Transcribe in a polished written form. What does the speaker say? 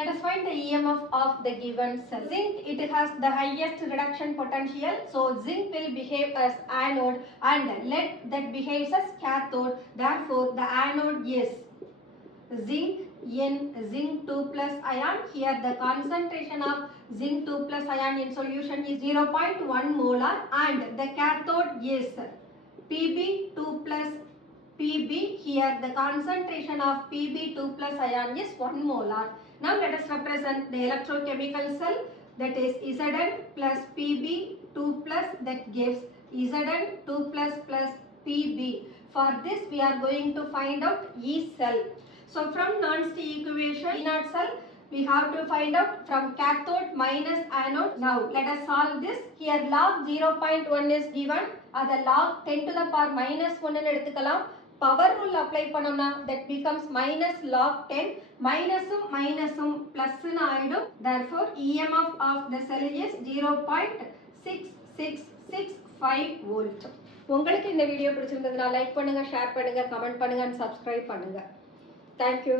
Let us find the EMF of the given cell. Zinc, it has the highest reduction potential. So zinc will behave as anode and lead that behaves as cathode. Therefore, the anode is zinc in zinc 2 plus ion. Here the concentration of zinc 2 plus ion in solution is 0.1 molar and the cathode is Pb2 plus Pb. Here the concentration of Pb2 plus ion is 1 molar. Now let us represent the electrochemical cell, that is Zn plus Pb2 plus, that gives Zn2 plus Pb. For this we are going to find out E cell. So from Nernst equation, E naught cell, we have to find out from cathode minus anode. Now let us solve this. Here log 0.1 is given, the log 10 to the power minus 1 ன்னு எடுத்துக்கலாம். Power rule apply பண்ணோம்னா that becomes minus log 10. Minusum minusum plus ன்னு ஆயிடும். Therefore EMF of the cell is 0.6665 volt. உங்களுக்கு இந்த video பிடிச்சிருந்ததுனா like பண்ணுங்க, share பண்ணுங்க, comment பண்ணுங்க and subscribe பண்ணுங்க. Thank you.